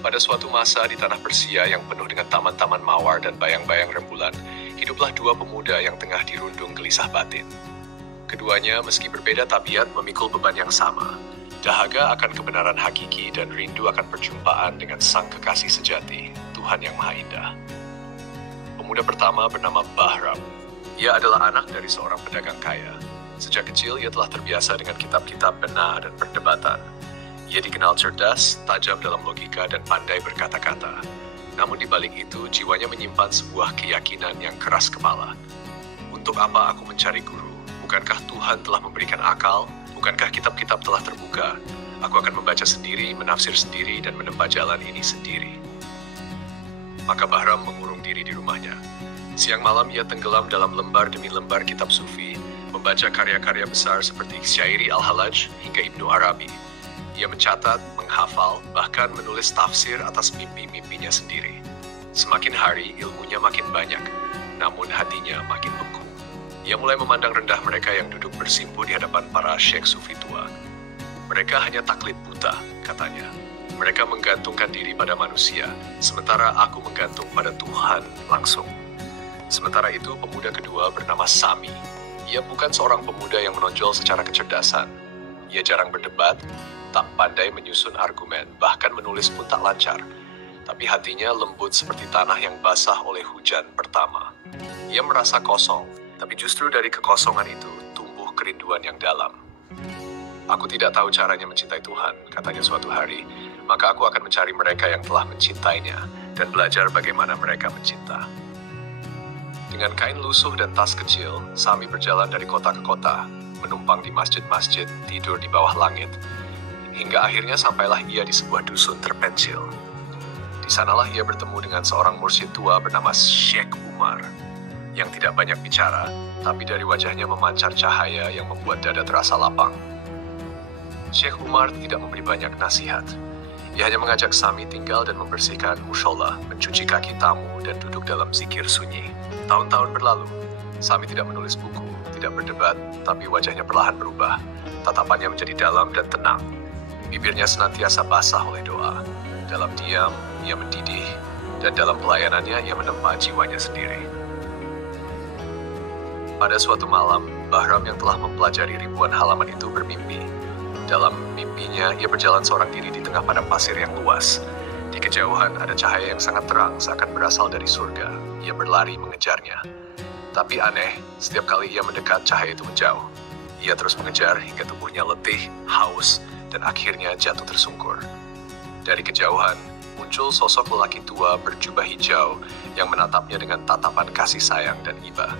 Pada suatu masa di tanah Persia yang penuh dengan taman-taman mawar dan bayang-bayang rembulan, hiduplah dua pemuda yang tengah dirundung gelisah batin. Keduanya, meski berbeda tabiat, memikul beban yang sama. Dahaga akan kebenaran hakiki dan rindu akan perjumpaan dengan sang kekasih sejati, Tuhan yang Maha Indah. Pemuda pertama bernama Bahram. Ia adalah anak dari seorang pedagang kaya. Sejak kecil ia telah terbiasa dengan kitab-kitab benar dan perdebatan. Ia dikenal cerdas, tajam dalam logika, dan pandai berkata-kata. Namun di balik itu, jiwanya menyimpan sebuah keyakinan yang keras kepala. Untuk apa aku mencari guru? Bukankah Tuhan telah memberikan akal? Bukankah kitab-kitab telah terbuka? Aku akan membaca sendiri, menafsir sendiri, dan menempa jalan ini sendiri. Maka Bahram mengurung diri di rumahnya. Siang malam ia tenggelam dalam lembar demi lembar kitab sufi, membaca karya-karya besar seperti Syairi Al-Halaj hingga Ibnu Arabi. Ia mencatat, menghafal, bahkan menulis tafsir atas mimpi-mimpinya sendiri. Semakin hari, ilmunya makin banyak, namun hatinya makin beku. Ia mulai memandang rendah mereka yang duduk bersimpu di hadapan para syekh sufi tua. Mereka hanya taklid buta, katanya. Mereka menggantungkan diri pada manusia, sementara aku menggantung pada Tuhan langsung. Sementara itu, pemuda kedua bernama Sami. Ia bukan seorang pemuda yang menonjol secara kecerdasan. Ia jarang berdebat, tak pandai menyusun argumen, bahkan menulis pun tak lancar. Tapi hatinya lembut seperti tanah yang basah oleh hujan pertama. Ia merasa kosong, tapi justru dari kekosongan itu tumbuh kerinduan yang dalam. Aku tidak tahu caranya mencintai Tuhan, katanya suatu hari, maka aku akan mencari mereka yang telah mencintainya dan belajar bagaimana mereka mencinta. Dengan kain lusuh dan tas kecil, Sami berjalan dari kota ke kota, menumpang di masjid-masjid, tidur di bawah langit, hingga akhirnya sampailah ia di sebuah dusun terpencil. Di sanalah ia bertemu dengan seorang mursyid tua bernama Syekh Umar, yang tidak banyak bicara, tapi dari wajahnya memancar cahaya yang membuat dada terasa lapang. Syekh Umar tidak memberi banyak nasihat. Ia hanya mengajak Sami tinggal dan membersihkan mushola, mencuci kaki tamu, dan duduk dalam zikir sunyi. Tahun-tahun berlalu, Sami tidak menulis buku, tidak berdebat, tapi wajahnya perlahan berubah. Tatapannya menjadi dalam dan tenang. Bibirnya senantiasa basah oleh doa. Dalam diam, ia mendidih, dan dalam pelayanannya ia menempa jiwanya sendiri. Pada suatu malam, Bahram yang telah mempelajari ribuan halaman itu bermimpi. Dalam mimpinya, ia berjalan seorang diri di tengah padang pasir yang luas. Di kejauhan ada cahaya yang sangat terang, seakan berasal dari surga. Ia berlari mengejarnya. Tapi aneh, setiap kali ia mendekat, cahaya itu menjauh. Ia terus mengejar hingga tubuhnya letih, haus, dan akhirnya jatuh tersungkur. Dari kejauhan, muncul sosok lelaki tua berjubah hijau yang menatapnya dengan tatapan kasih sayang dan iba.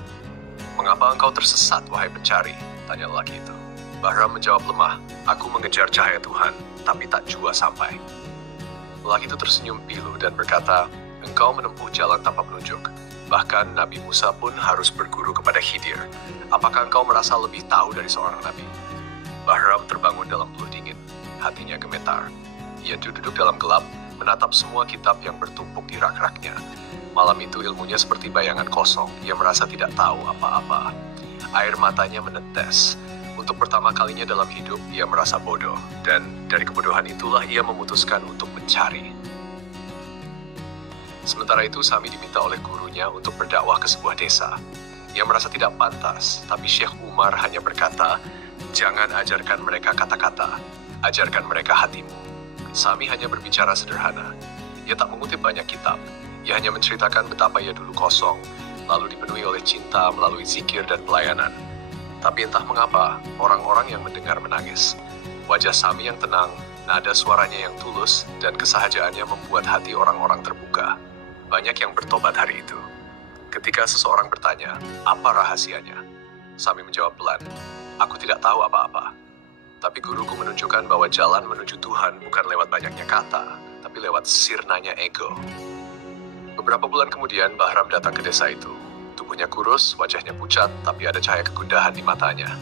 "Mengapa engkau tersesat, wahai pencari?" tanya lelaki itu. Bahram menjawab lemah, "Aku mengejar cahaya Tuhan, tapi tak jua sampai." Lelaki itu tersenyum pilu dan berkata, "Engkau menempuh jalan tanpa penunjuk. Bahkan Nabi Musa pun harus berguru kepada Khidir. Apakah engkau merasa lebih tahu dari seorang nabi?" Bahram terbangun dalam peluh dingin. Hatinya gemetar. Ia duduk dalam gelap, menatap semua kitab yang bertumpuk di rak-raknya. Malam itu ilmunya seperti bayangan kosong. Ia merasa tidak tahu apa-apa. Air matanya menetes. Untuk pertama kalinya dalam hidup, ia merasa bodoh. Dan dari kebodohan itulah ia memutuskan untuk mencari. Sementara itu, Sami diminta oleh gurunya untuk berdakwah ke sebuah desa. Ia merasa tidak pantas, tapi Syekh Umar hanya berkata, "Jangan ajarkan mereka kata-kata, ajarkan mereka hatimu." Sami hanya berbicara sederhana. Ia tak mengutip banyak kitab. Ia hanya menceritakan betapa ia dulu kosong, lalu dipenuhi oleh cinta melalui zikir dan pelayanan. Tapi entah mengapa, orang-orang yang mendengar menangis. Wajah Sami yang tenang, nada suaranya yang tulus, dan kesahajaannya membuat hati orang-orang terbuka. Banyak yang bertobat hari itu. Ketika seseorang bertanya, "Apa rahasianya?" Sami menjawab pelan, "Aku tidak tahu apa-apa. Tapi guruku menunjukkan bahwa jalan menuju Tuhan bukan lewat banyaknya kata, tapi lewat sirnanya ego." Beberapa bulan kemudian, Bahram datang ke desa itu. Tubuhnya kurus, wajahnya pucat, tapi ada cahaya kegundahan di matanya.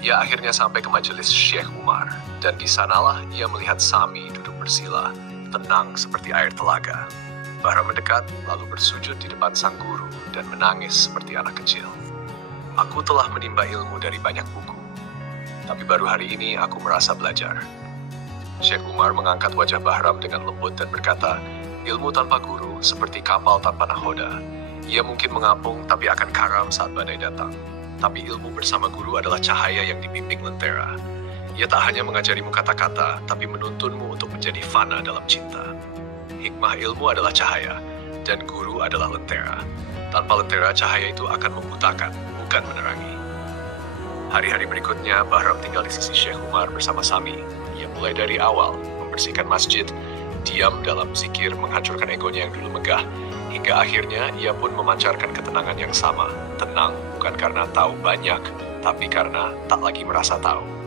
Ia akhirnya sampai ke majelis Syekh Umar, dan di sanalah ia melihat Sami duduk bersila, tenang seperti air telaga. Bahram mendekat, lalu bersujud di depan sang guru, dan menangis seperti anak kecil. "Aku telah menimba ilmu dari banyak buku, tapi baru hari ini aku merasa belajar." Syekh Umar mengangkat wajah Bahram dengan lembut dan berkata, ilmu tanpa guru seperti kapal tanpa nahoda. Ia mungkin mengapung tapi akan karam saat badai datang. Tapi ilmu bersama guru adalah cahaya yang dibimbing lentera. Ia tak hanya mengajarimu kata-kata, tapi menuntunmu untuk menjadi fana dalam cinta. Hikmah ilmu adalah cahaya, dan guru adalah lentera. Tanpa lentera, cahaya itu akan membutakan, bukan menerangi. Hari-hari berikutnya, Bahram tinggal di sisi Syekh Umar bersama Sami. Ia mulai dari awal, membersihkan masjid, diam dalam zikir, menghancurkan egonya yang dulu megah, hingga akhirnya ia pun memancarkan ketenangan yang sama. Tenang bukan karena tahu banyak, tapi karena tak lagi merasa tahu.